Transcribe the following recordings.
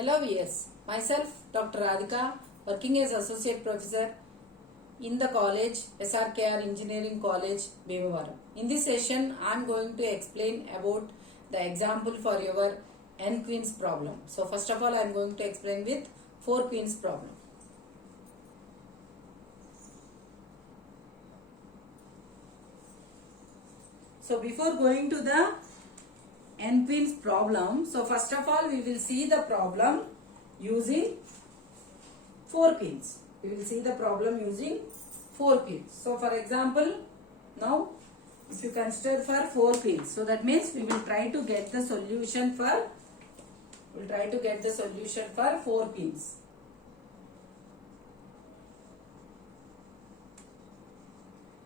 Hello viewers, myself Dr. Radhika, working as Associate Professor in the college SRKR Engineering College, Bhimavaram. In this session, I am going to explain about the example for your n queens problem. So first of all, I am going to explain with 4 queens problem. So before going to the n queens problem, so first of all we will see the problem using 4 queens. We will see the problem using 4 queens. So for example, now if you consider for 4 queens, so that means we will try to get the solution for 4 queens.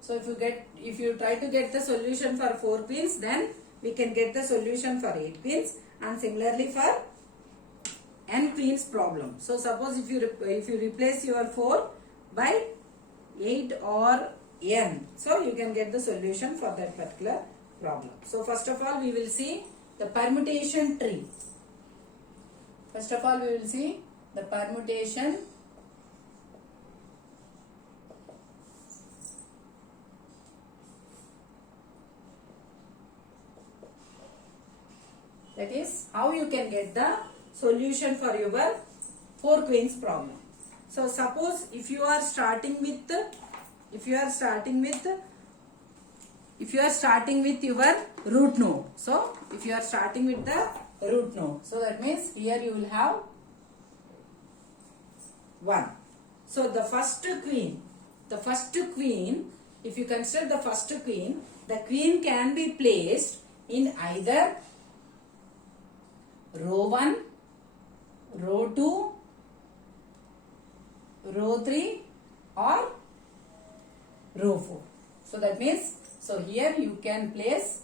So if you try to get the solution for 4 queens, then we can get the solution for 8 queens, and similarly for n queens problem. So suppose if you replace your 4 by 8 or n, so you can get the solution for that particular problem. So first of all we will see the permutation tree. First of all we will see the permutation that is how you can get the solution for your 4 queens problem. So suppose if you are starting with your root node. So if you are starting with the root node, so that means here you will have 1. So the first queen, if you consider the first queen, the queen can be placed in either row 1, row 2, row 3 or row 4. So that means, so here you can place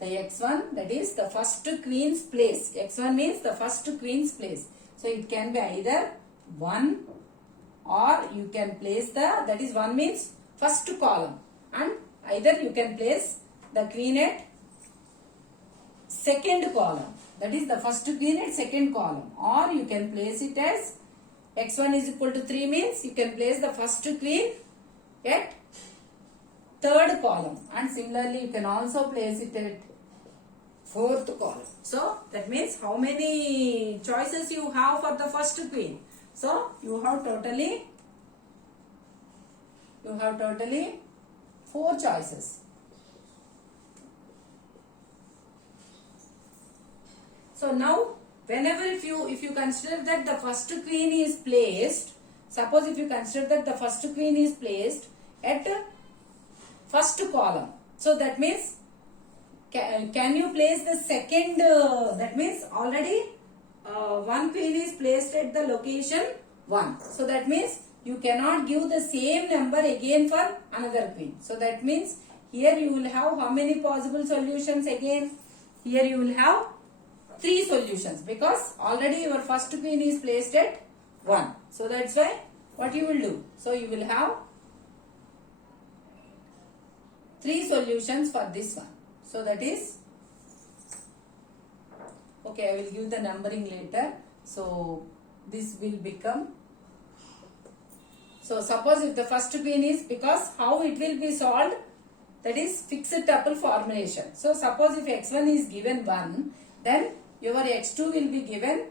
the x1, that is the first queen's place. X1 means the first queen's place. So it can be either 1 or you can place that is 1 means first column, and either you can place the queen at second column, that is the first queen at second column, or you can place it as x1 is equal to 3 means you can place the first queen at third column, and similarly you can also place it at fourth column. So that means how many choices you have for the first queen? So you have totally 4 choices. So now whenever if you consider that the first queen is placed, suppose if you consider that the first queen is placed at first column, so that means can you place the second, that means already 1 queen is placed at the location 1. So that means you cannot give the same number again for another queen. So that means here you will have how many possible solutions again? Here you will have 3 solutions, because already your first queen is placed at 1. So that's why what you will do? So you will have 3 solutions for this one. So that is, okay, I will give the numbering later. So this will become, so suppose if the first queen is, because how it will be solved, that is fixed tuple formulation. So suppose if x1 is given 1, then your x2 will be given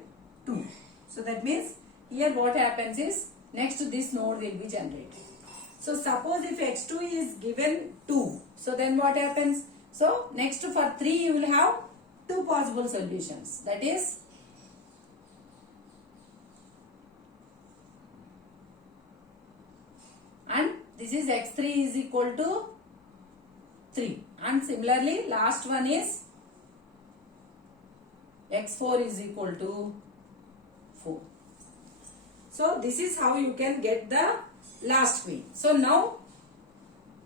2. So that means here what happens is next this node will be generated. So suppose if x2 is given 2, so then what happens? So next for 3 you will have 2 possible solutions, that is and this is x3 is equal to 3, and similarly last one is x4 is equal to 4. So this is how you can get the last queen. So now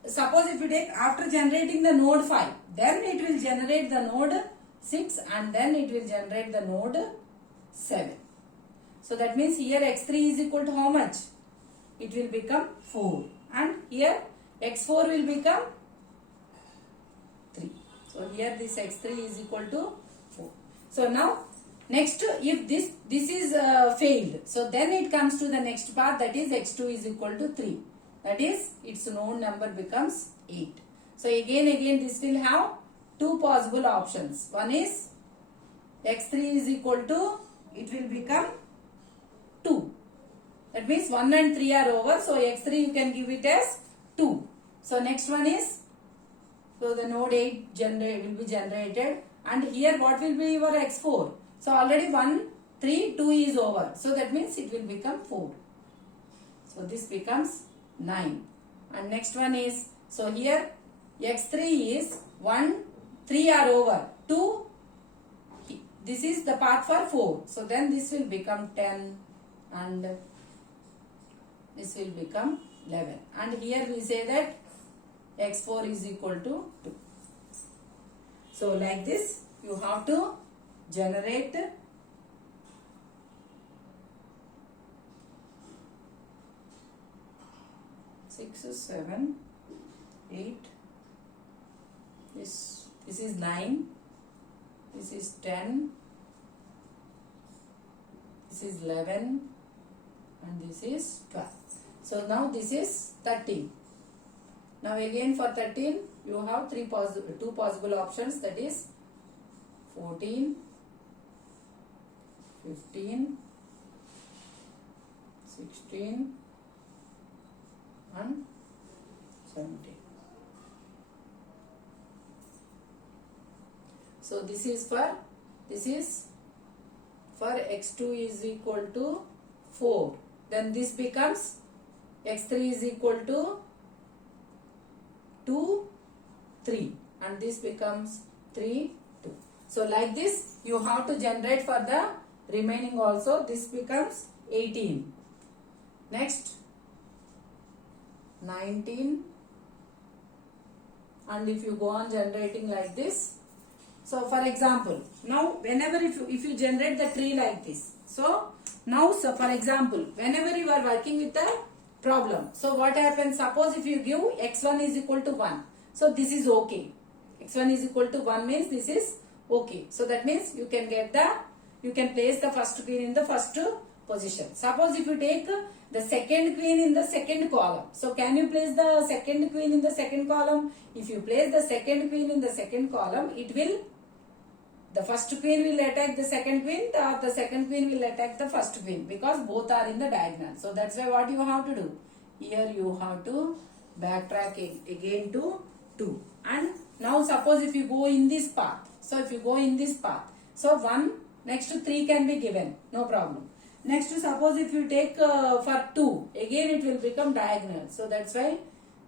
suppose if you take after generating the node 5, then it will generate the node 6, and then it will generate the node 7. So that means here x3 is equal to how much? It will become 4, and here x4 will become 3. So here this x3 is equal to 4. So now Next, if this is failed, so then it comes to the next part, that is x2 is equal to 3. That is, its known number becomes 8. So again this will have two possible options. One is x3 is equal to, it will become 2. That means 1 and 3 are over. So x3 you can give it as 2. So next one is, so the node 8 will be generated, and here what will be your x4? So already 1, 3, 2 is over. So that means it will become 4. So this becomes 9. And next one is, so here x3 is 1, 3 are over. 2, this is the part for 4. So then this will become 10 and this will become 11. And here we say that x4 is equal to 2. So like this you have to generate six, 7, 8. This is 9. This is 10. This is 11, and this is 12. So now this is 13. Now again for 13 you have two possible options, that is 14, 15, 16 and 17. So this is for x2 is equal to 4. Then this becomes x3 is equal to 2, 3, and this becomes 3, 2. So like this you have to generate for the remaining also. This becomes 18. Next 19, and if you go on generating like this. So for example, now whenever if you generate the tree like this, so now so for example, whenever you are working with a problem, so what happens, suppose if you give x1 is equal to 1, so this is okay. x1 is equal to 1 means this is okay. So that means you can place the first queen in the first position. Suppose if you take the second queen in the second column, so can you place the second queen in the second column? If you place the second queen in the second column, the first queen will attack the second queen, the second queen will attack the first queen, because both are in the diagonal. So that's why what you have to do, here you have to backtrack again to 2. And now suppose if you go in this path, so if you go in this path, so 1 next to 3 can be given, no problem. Next to suppose if you take for 2, again it will become diagonal. So that's why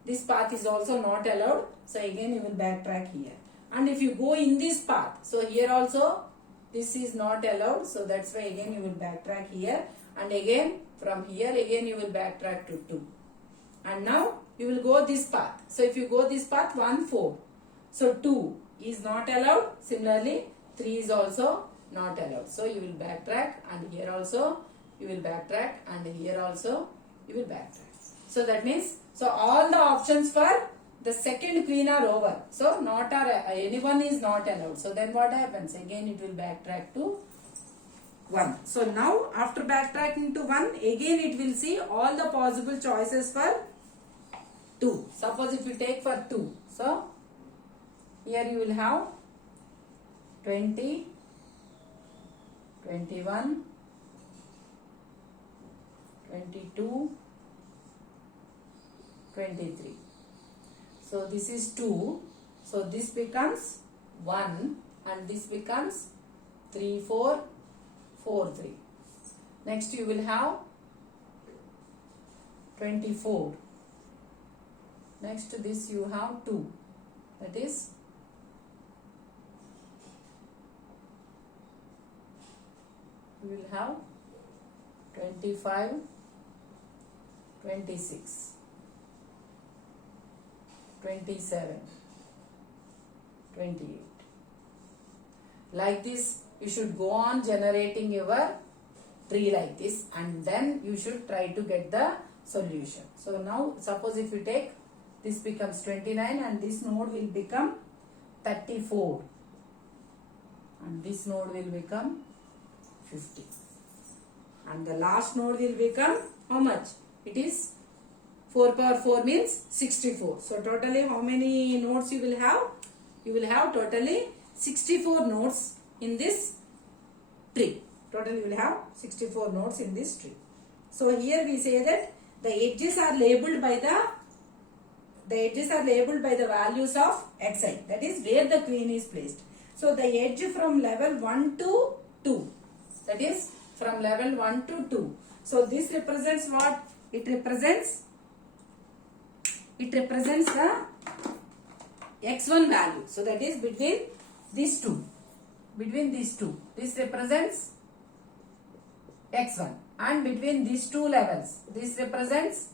this path is also not allowed. So again you will backtrack here. And if you go in this path, so here also this is not allowed. So that's why again you will backtrack here. And again from here again you will backtrack to 2. And now you will go this path. So if you go this path, 1, 4. So 2 is not allowed. Similarly 3 is also not allowed. So you will backtrack, and here also you will backtrack, and here also you will backtrack. So that means, so all the options for the second queen are over. So anyone is not allowed. So then what happens? Again it will backtrack to 1. So now after backtracking to 1, again it will see all the possible choices for 2. Suppose if you take for 2. So here you will have 20, 21, 22, 23. So this is 2. So this becomes 1, and this becomes 3, 4, 4, 3. Next you will have 24. Next to this you have 2. That is you will have 25, 26. 27, 28. Like this you should go on generating your tree like this, and then you should try to get the solution. So now suppose if you take, this becomes 29, and this node will become 34, and this node will become 50. And the last node will become how much? It is 4 power 4 means 64. So totally how many nodes you will have? You will have totally 64 nodes in this tree. Total you will have 64 nodes in this tree. So here we say that the edges are labeled by the values of xi. That is where the queen is placed. So the edge from level 1 to 2. That is from level 1 to 2. So this represents what? It represents the x1 value. So that is between these two. This represents x1. And between these two levels, this represents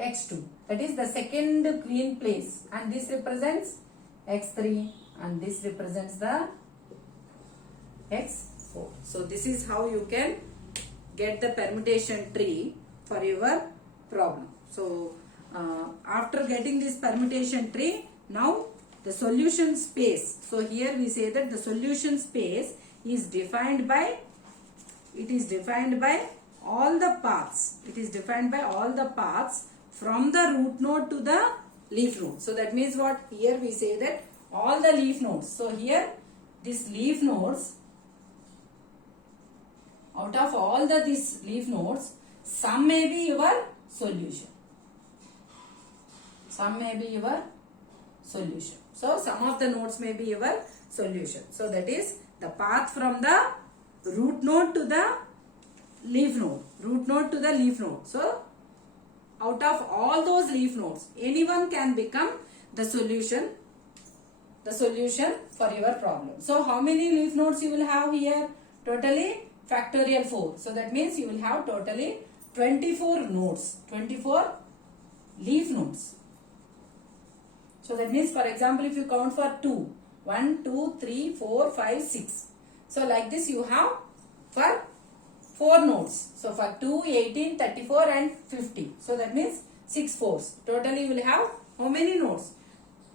x2. That is the second queen place. And this represents x3. And this represents the x4. So this is how you can get the permutation tree for your problem. So after getting this permutation tree, now the solution space. So here we say that the solution space is defined by all the paths. It is defined by all the paths from the root node to the leaf node. So that means what? Here we say that all the leaf nodes. So here these leaf nodes, out of all these leaf nodes, some may be your solution. Some may be your solution. So some of the nodes may be your solution. So that is the path from the root node to the leaf node. So out of all those leaf nodes, anyone can become the solution for your problem. So how many leaf nodes you will have here? Totally factorial 4. So that means you will have totally 24 nodes. 24 leaf nodes. So that means, for example, if you count for 2, 1, 2, 3, 4, 5, 6. So like this you have for 4 nodes. So for 2, 18, 34 and 50. So that means 6 fours. Totally you will have how many nodes?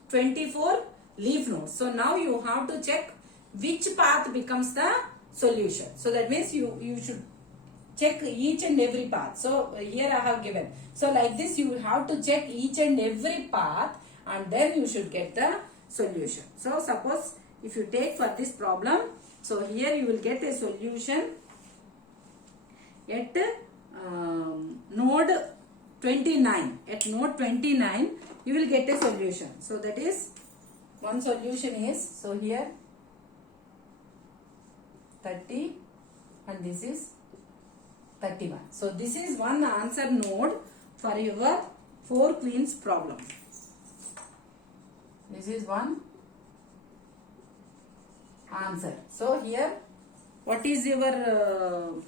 24 leaf nodes. So now you have to check which path becomes the solution. So that means you should check each and every path. So here I have given. So like this you will have to check each and every path and then you should get the solution. So suppose if you take for this problem, so here you will get a solution at node 29. At node 29 you will get a solution. So that is one solution is, so here 30 and this is 31. So this is one answer node for your 4 queens problem. This is one answer. So here what is your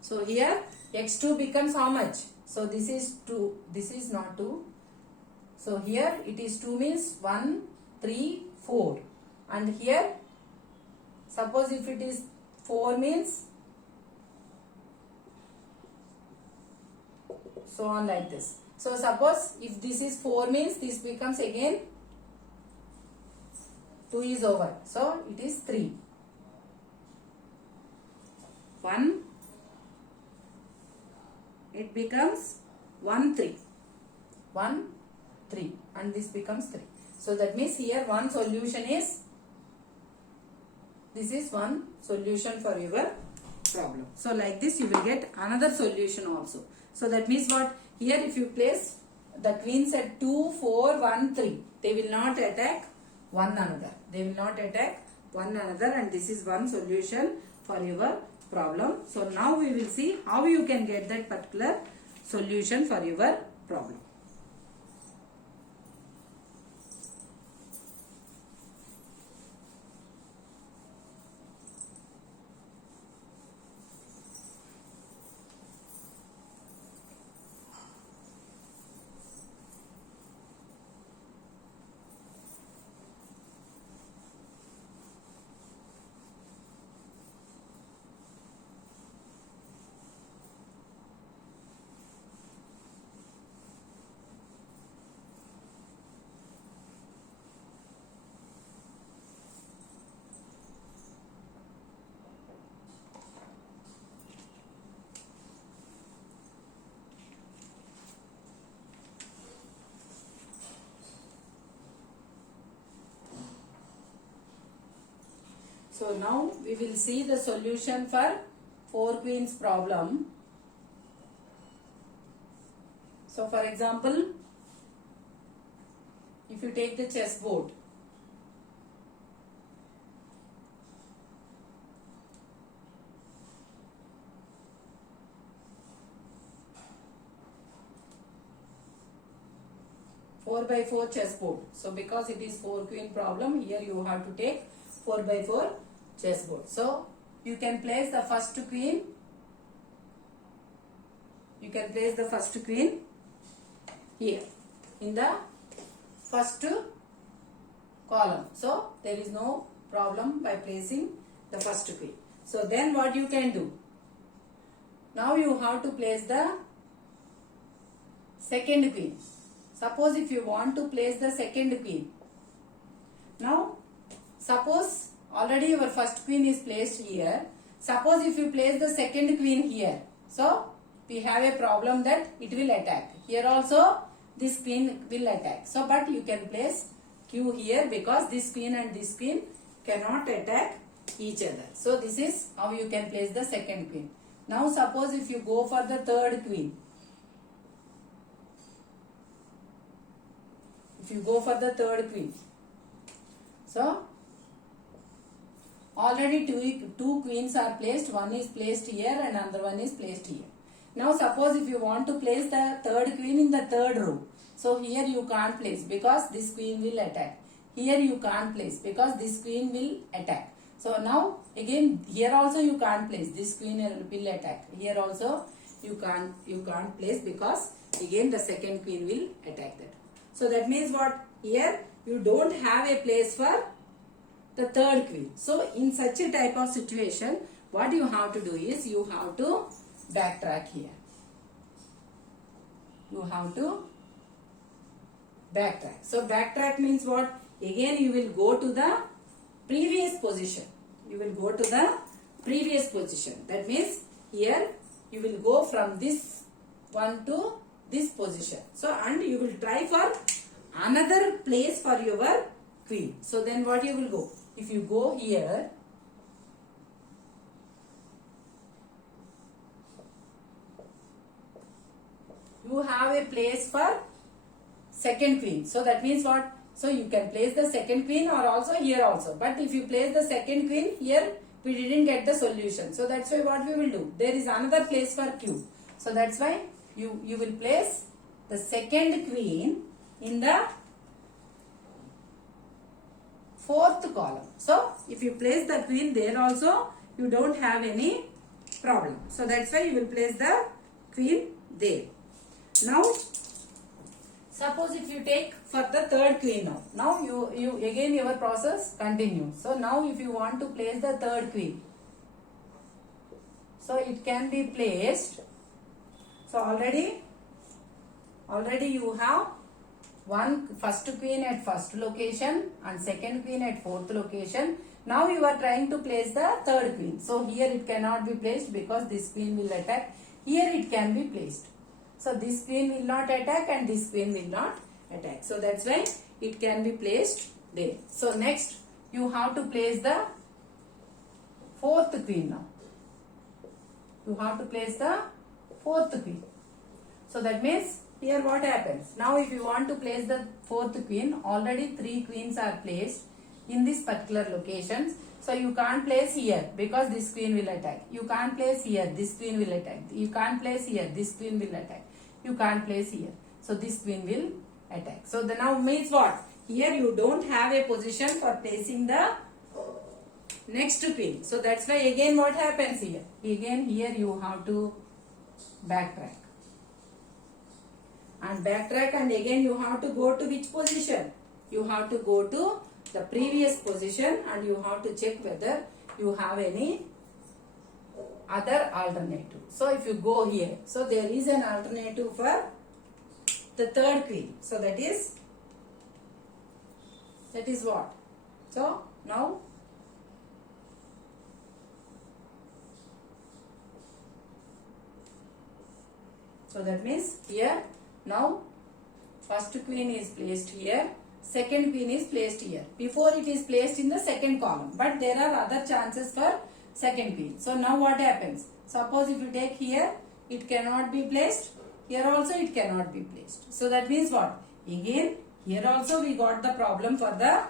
so here x2 becomes how much? So this is 2. This is not 2. So here it is 2 means 1, 3, 4. And here suppose if it is 4 means so on like this. So suppose if this is 4 means this becomes again 2 is over. So it is 3. 1. It becomes 1, 3. 1, 3. And this becomes 3. So that means here one solution is, this is one solution for your problem. So like this you will get another solution also. So that means what? Here if you place the queens at 2, 4, 1, 3. They will not attack one another. They will not attack one another and this is one solution for your problem. So now we will see how you can get that particular solution for your problem. So now we will see the solution for 4 queens problem. So for example, if you take the chessboard, four by four chessboard. So because it is 4 queen problem, here you have to take 4 by 4 chessboard. So you can place the first queen. You can place the first queen here in the first column. So there is no problem by placing the first queen. So then what you can do? Now you have to place the second queen. Suppose if you want to place the second queen. Now suppose already your first queen is placed here. Suppose if you place the second queen here. So we have a problem that it will attack. Here also this queen will attack. So but you can place Q here because this queen and this queen cannot attack each other. So this is how you can place the second queen. Now suppose if you go for the third queen. If you go for the third queen. So already two queens are placed. One is placed here and another one is placed here. Now suppose if you want to place the third queen in the third row. So here you can't place because this queen will attack. Here you can't place because this queen will attack. So now again here also you can't place. This queen will attack. Here also you can't place because again the second queen will attack that. So that means what? Here you don't have a place for the third queen. So in such a type of situation, what you have to do is you have to backtrack here. You have to backtrack. So backtrack means what? Again you will go to the previous position. You will go to the previous position. That means here you will go from this one to this position. So and you will try for another place for your queen. So then what you will go? If you go here, you have a place for second queen. So that means what? So you can place the second queen or also here also. But if you place the second queen here, we didn't get the solution. So that's why what we will do? There is another place for Q. So that's why you will place the second queen in the fourth column. So if you place the queen there also, you don't have any problem. So that's why you will place the queen there. Now suppose if you take for the third queen now. Now you again your process continues. So now if you want to place the third queen. So it can be placed. So already you have one first queen at first location and second queen at fourth location. Now you are trying to place the third queen. So here it cannot be placed because this queen will attack. Here it can be placed. So this queen will not attack and this queen will not attack. So that's why it can be placed there. So next you have to place the fourth queen now. You have to place the fourth queen. So that means here what happens? Now if you want to place the fourth queen, already 3 queens are placed in this particular locations. So you can't place here because this queen will attack. You can't place here, this queen will attack. You can't place here, this queen will attack. You can't place here. So this queen will attack. So the now means what? Here you don't have a position for placing the next queen. So that's why again what happens here? Again here you have to backtrack. And backtrack and again you have to go to which position? You have to go to the previous position and you have to check whether you have any other alternative. So if you go here, so there is an alternative for the third queen. So that is what? So now so that means here now first queen is placed here. second queen is placed here. Before it is placed in the second column, but there are other chances for second queen. So now what happens? Suppose if you take here, it cannot be placed. Here also it cannot be placed. So that means what? Again, here also we got the problem for the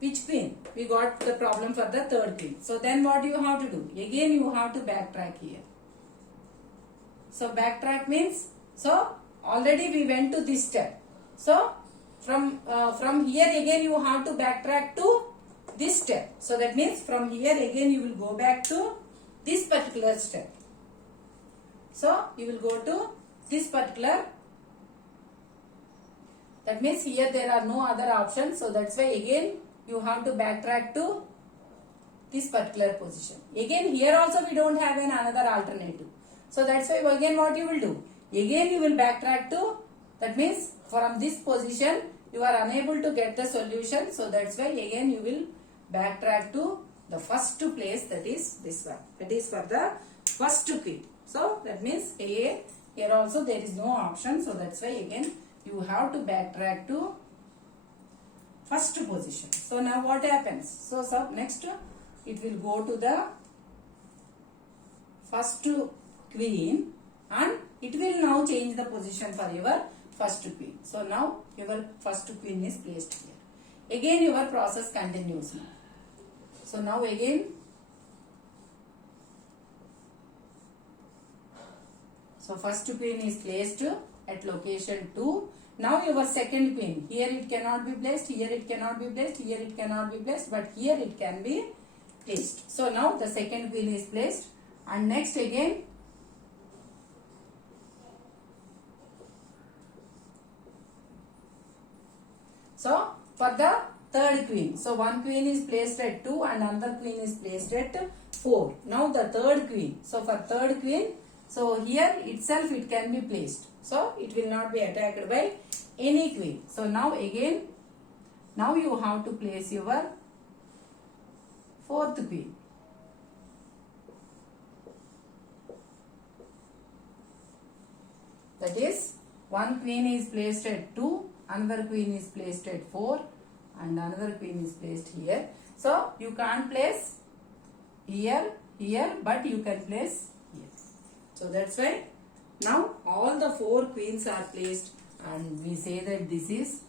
which queen? We got the problem for the third queen. So then what you have to do? Again you have to backtrack here. So backtrack means, so already we went to this step. So from here again you have to backtrack to this step. So that means from here again you will go back to this particular step. So you will go to this particular. That means here there are no other options. So that's why again you have to backtrack to this particular position. Again here also we don't have another alternative. So that's why again what you will do? Again you will backtrack to, that means from this position you are unable to get the solution. So that's why again you will backtrack to the first place, that is this one. That is for the first queen. So that means here also there is no option. So that's why again you have to backtrack to first position. So now what happens? So next it will go to the first queen and it will now change the position for your first queen. So now your first queen is placed here. Again your process continues now. So now again, so first queen is placed at location 2. Now your second queen, here it cannot be placed, here it cannot be placed, here it cannot be placed, but here it can be placed. So now the second queen is placed, and next again so for the third queen, so one queen is placed at 2 and another queen is placed at 4. Now the third queen, so for third queen, so here itself it can be placed. So it will not be attacked by any queen. So now again, now you have to place your fourth queen. That is, one queen is placed at 2, another queen is placed at 4 and another queen is placed here. So you can't place here, but you can place here. So that's why now all the 4 queens are placed and we say that this is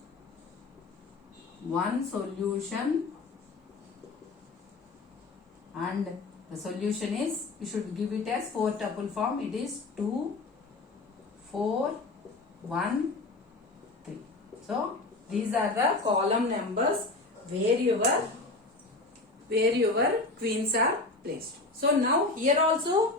one solution, and the solution is, you should give it as 4 tuple form. It is 2, 4, 1, 3. So these are the column numbers where your queens are placed. So now here also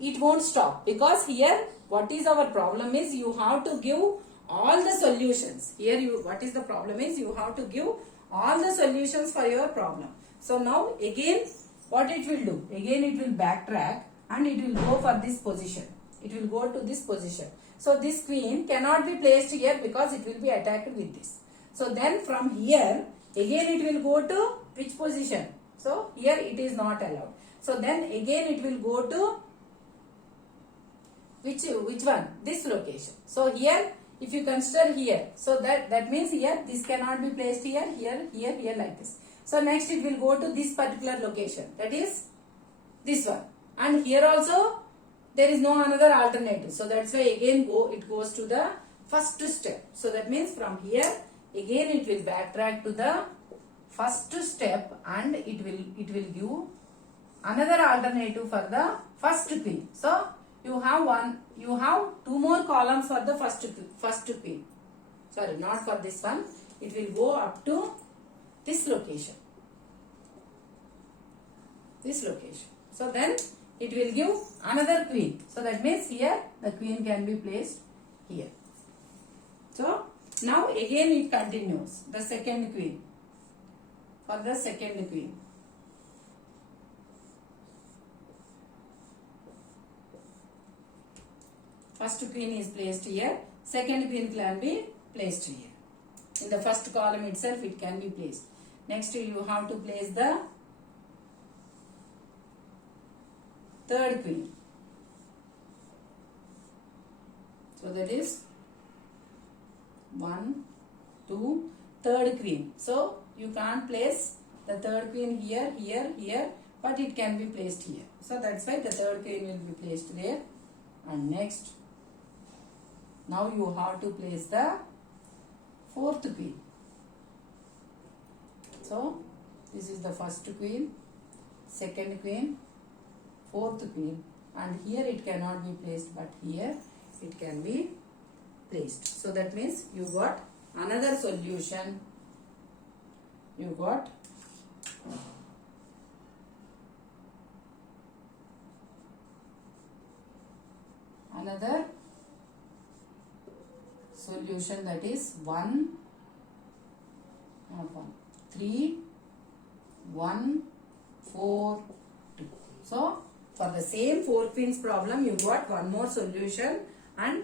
it won't stop, because here what is our problem is you have to give all the solutions. Here what is the problem is you have to give all the solutions for your problem. So now again what it will do? Again it will backtrack and it will go for this position. It will go to this position. So this queen cannot be placed here because it will be attacked with this. So then from here again it will go to which position? So here it is not allowed. So then again it will go to which one? This location. So here if you consider here, so that means here this cannot be placed here like this. So next it will go to this particular location, that is this one, and here also there is no another alternative. So that's why again it goes to the first step. So that means from here again it will backtrack to the first step and it will give another alternative for the first queen. So you have 2 more columns for the first queen. Sorry, not for this one. It will go up to this location. So then it will give another queen. So that means here the queen can be placed here. So now again it continues. The second queen. For the second queen. First queen is placed here. Second queen can be placed here. In the first column itself it can be placed. Next you have to place the third queen. So that is 1, 2. third queen. So you can't place the third queen here, here, here, but it can be placed here. So that's why the third queen will be placed there. And next, now you have to place the fourth queen. So this is the first queen, second queen, fourth queen, and here it cannot be placed, but here it can be placed. So that means you got another solution. You got another solution, that is 1, not 1, 3, 1, 4, 2. So for the same 4 queens problem, you got one more solution, and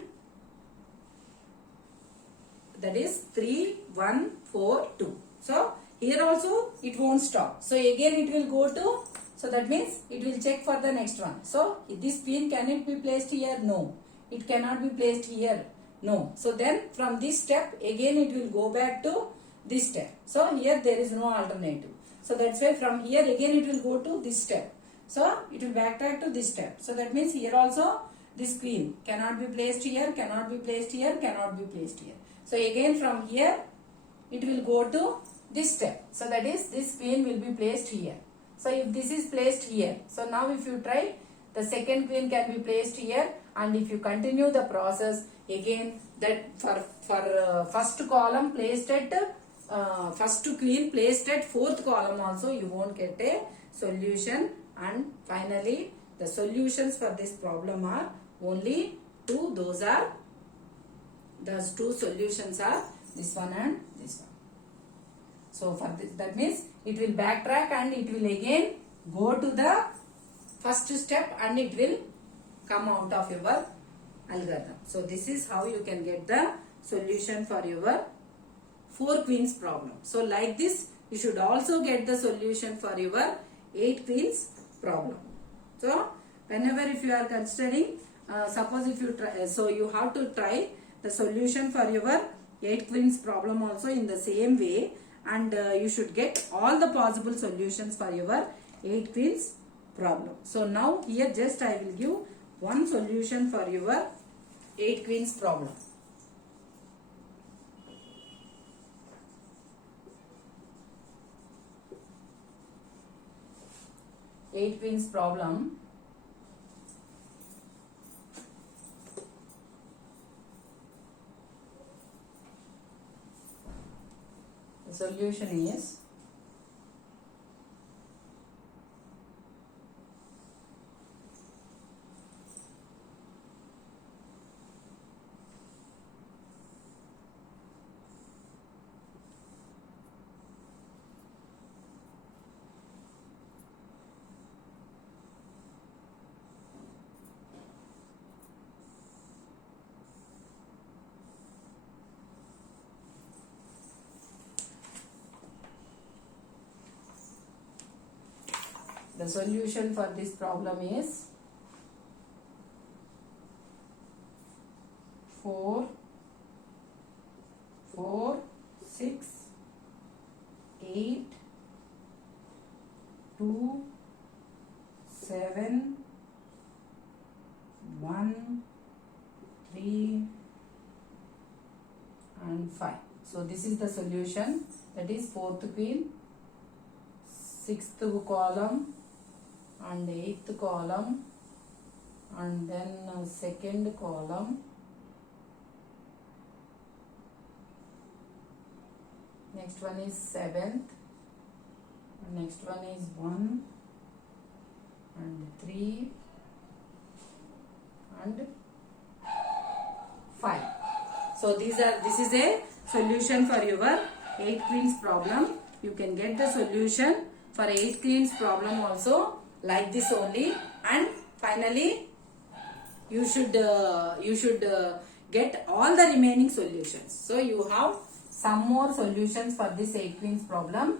that is 3, 1, 4, 2. So here also it won't stop. So again it will go to, so that means it will check for the next one. So this queen, can it be placed here? No. It cannot be placed here. No. So then from this step again it will go back to this step. So here there is no alternative. So that's why from here again it will go to this step. So it will backtrack to this step. So that means here also this queen cannot be placed here, cannot be placed here, cannot be placed here. So again from here it will go to this step. So that is, this queen will be placed here. So if this is placed here, so now if you try, the second queen can be placed here, and if you continue the process again, that for first column placed at first queen placed at fourth column also, you won't get a solution. And finally the solutions for this problem are only two. Those two solutions are this one and this one. So for this, that means it will backtrack and it will again go to the first step and it will come out of your algorithm. So this is how you can get the solution for your 4 queens problem. So like this, you should also get the solution for your 8 queens problem. So whenever if you are considering, suppose if you try, so you have to try the solution for your 8 queens problem also in the same way, and you should get all the possible solutions for your 8 queens problem. So now here just I will give one solution for your 8 queens problem. Eight queens problem. The solution is the solution for this problem is 4, 4, 6, 8, 2, 7, 1, 3 and 5. So this is the solution, that is 4th queen, 6th column and 8th column, and then 2nd column, next one is 7th, next one is 1 and 3 and 5. So this is a solution for your 8 queens problem. You can get the solution for 8 queens problem also like this only, and finally you should get all the remaining solutions. So you have some more solutions for this 8 queens problem.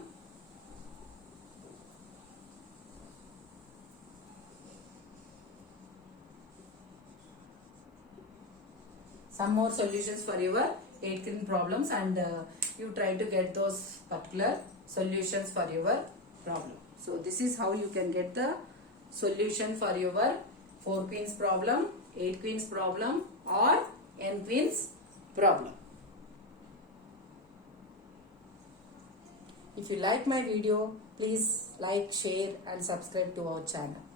Some more solutions for your 8 queen problems, and you try to get those particular solutions for your problem. So this is how you can get the solution for your 4 queens problem, 8 queens problem or n queens problem. If you like my video, please like, share and subscribe to our channel.